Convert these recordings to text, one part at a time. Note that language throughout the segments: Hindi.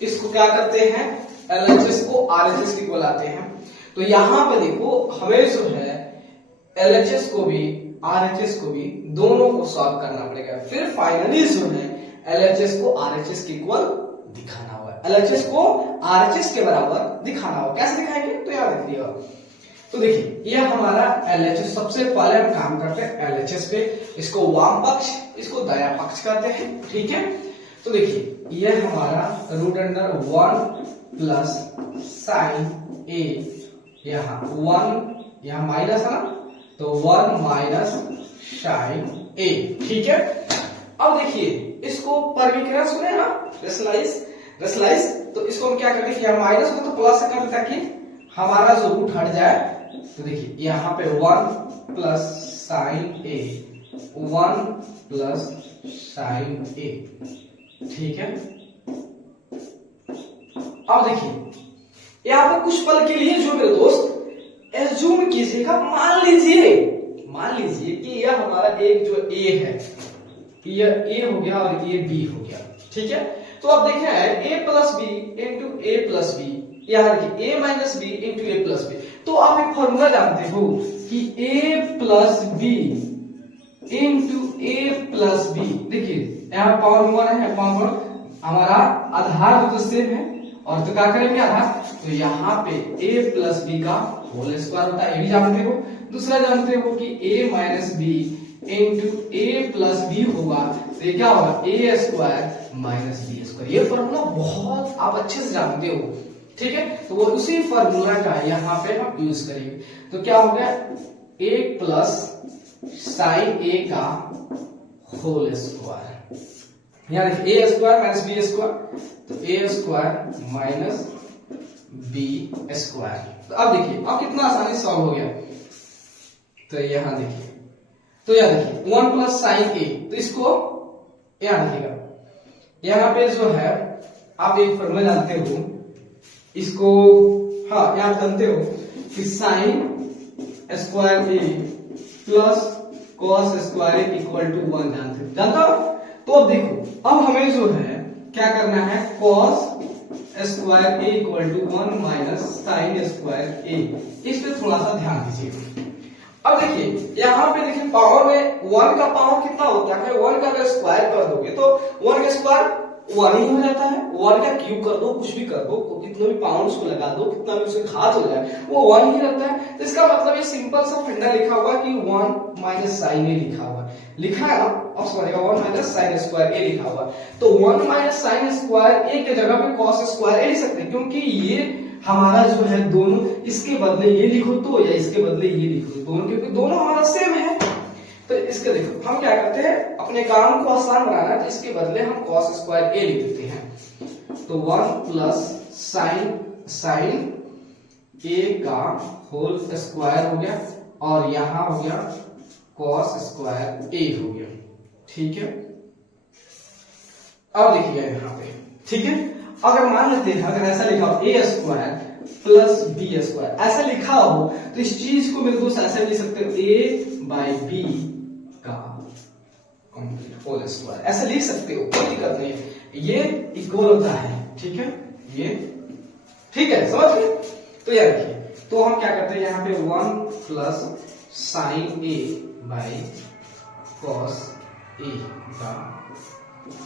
इसको क्या करते हैं, LHS को RHS की बुलाते हैं। तो यहां पे देखो हमें जो है LHS को भी RHS को भी दोनों को सॉल्व करना पड़ेगा, फिर फाइनली जो है LHS को RHS के इक्वल दिखाना होगा, LHS को RHS के बराबर दिखाना होगा। कैसे दिखाएंगे, तो याद रखिएगा। तो देखिए ये हमारा LHS, सबसे पहले हम काम करते हैं LHS पे, इसको वाम पक्ष इसको दायां पक्ष कहते हैं, ठीक है। तो देखिए ये हमारा √1 प्लस साइन ए, यहाँ 1 यहाँ माइनस है ना, तो 1 माइनस साइन ए, ठीक है। अब देखिए इसको परविकरण सुने ना, रेशनलाइज, तो इसको हम क्या करते हैं, यहाँ माइनस को तो प्लस से करते ताकि हमारा जो रूट हट जाए। तो देखिए यहाँ पे 1 प्लस साइन ए, 1 प्लस साइन ए, ठीक है। अब देखिए यहाँ पे कुछ पल के लिए जो मेरे दोस्त एज्यूम कीजिएगा, मान लीजिए कि यह हमारा एक जो ए है, यह ए हो गया और ये बी हो गया, ठीक है। तो अब देखें a plus B into A plus B, यहाँ देखिए a minus B into A plus B. तो आप एक फॉर्मूला जानते हो कि a plus B into A plus B, देखिए यहाँ पावर 1 है, पावर हमारा आधार तो सेम है, और तो क्या करेंगे आधार, तो यहाँ पे a प्लस बी का होल स्क्वायर होता है, ये भी जानते हो। दूसरा जानते हो कि a minus B into A plus B होगा, तो ये क्या होगा, A square minus B square. ये फॉर्मूला बहुत आप अच्छे से जानते हो, ठीक है। तो वो उसी फॉर्मूला का यहाँ पे हम यूज करेंगे। तो क्या हो गया, ए प्लस साइन ए का होल स्क्वायर, यहाँ देखिए ए स्क्वायर माइनस बी स्क्वायर, तो ए स्क्वायर माइनस बी स्क्वायर। तो अब देखिए अब कितना आसानी सॉल्व हो गया। तो यहाँ देखिए, तो यहाँ देखिए 1 प्लस साइन ए, तो इसको यहाँ देखिएगा, यहाँ पे जो है आप एक फॉर्मूला जानते हो इसको, हाँ यहाँ जानते हो कि sine square A plus cos square A equal to 1 जानते हो। तो अब देखो अब हमें जो है क्या करना है, cos square A equal to 1 minus sin square A, इस पे थोड़ा सा ध्यान दीजिए। अब देखिए यहाँ पे देखिए पावर में 1 का पावर कितना होता है, 1 का अगर स्क्वायर कर दोगे तो 1 का स्क्वायर 1 ही हो जाता है, 1 का क्यूब कर दो, कुछ भी कर दो, कितना भी पावर उसको लगा दो, कितना भी उसके घात हो जाए वो 1 ही रहता है। तो इसका मतलब ये सिंपल सा फंडा लिखा हुआ कि 1 माइनस साइन ए लिखा हुआ, लिखा है ना, अब समझेगा 1 माइनस साइन स्क्वायर ए लिखा हुआ। तो 1 माइनस साइन स्क्वायर ए के जगह पे कॉस स्क्वायर ए लिख सकते हैं, क्योंकि ये हमारा जो है दोनों, इसके बदले ये लिखो तो या इसके बदले ये लिखो दोनों, क्योंकि दोनों हमारा सेम है। तो इसके देखो हम क्या करते हैं, अपने काम को आसान बनाना है, तो इसके बदले हम cos स्क्वायर ए लिख देते हैं। तो 1 प्लस साइन ए का होल स्क्वायर हो गया, और यहां हो गया cos स्क्वायर ए हो गया, ठीक है। अब देखिए यहाँ पे, ठीक है, अगर मान लेते हैं अगर ऐसा लिखा हो ए स्क्वायर प्लस बी स्क्वायर, ऐसा लिखा हो तो इस चीज को मेरे दोस्त ऐसे लिख सकते हो, ए बाई बी का कंप्लीट होल स्क्वायर, ऐसे लिख सकते हो, कोई दिक्कत नहीं है, ये इक्वल होता है, ठीक है, ये ठीक है, समझ गए। तो यार देखिए, तो हम क्या करते हैं यहाँ पे 1 plus sin A by cos A का,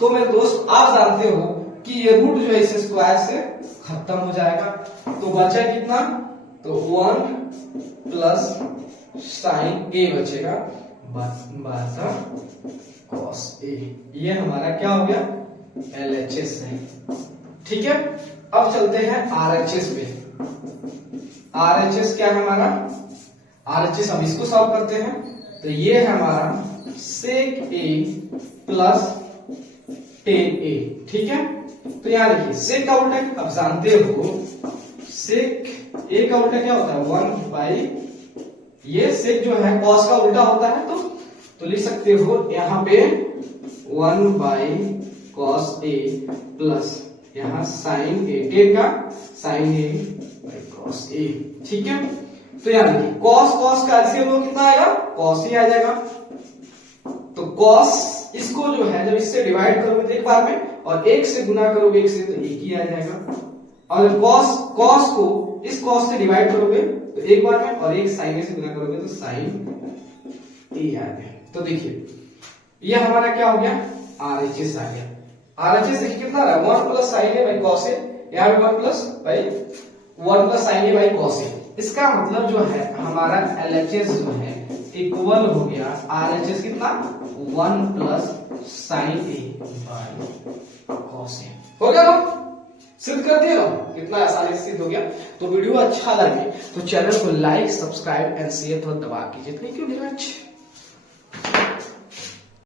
तो मेरे दोस्त आप जानते हो कि ये रूट जो है इस स्क्वायर से खत्म हो जाएगा, तो बचा कितना, तो 1 प्लस साइन ए बचेगा बचा कॉस ए, ये हमारा क्या हो गया, LHS है, ठीक है। अब चलते हैं RHS पे। RHS क्या है हमारा, RHS हम इसको सॉल्व करते हैं, तो ये है हमारा सेक ए प्लस 10a, ठीक है। तो यहाँ देखिए सेक का उल्टा अब जानते हो, सेक ए का उल्टा क्या होता है, 1 बाई, ये सेक जो है कॉस का उल्टा होता है, तो लिख सकते हो यहाँ पे 1 बाई कॉस ए प्लस यहाँ साइन ए, 10 का साइन ए बाई कॉस ए, ठीक है। तो यहाँ देखिए कॉस का एलसीएम कितना आएगा, कॉस ही आ जाएगा, तो कॉस इसको जो है जब इससे डिवाइड करोगे तो एक बार में, और एक से गुना करोगे एक से तो एक ही आ जाएगा। और कॉस को इस कॉस से डिवाइड करोगे तो एक बार में, और एक साइन से गुना करोगे तो साइन ए आ गया। तो देखिए ये हमारा क्या हो गया, RHS आ गया। RHS देखिए कितना रहा, 1 plus sin A by cos A, यहाँ पे 1 plus sin A by cos A. इसका मतलब जो है हमारा LHS जो है इक्वल हो गया RHS कितना, 1 plus sin A by cos A. हो गया ना, सिद्ध कर दिया ना, कितना आसानी से सिद्ध हो गया। तो वीडियो अच्छा लगे तो चैनल को लाइक, सब्सक्राइब एंड शेयर तो दबा कीजिए। Thank you very much.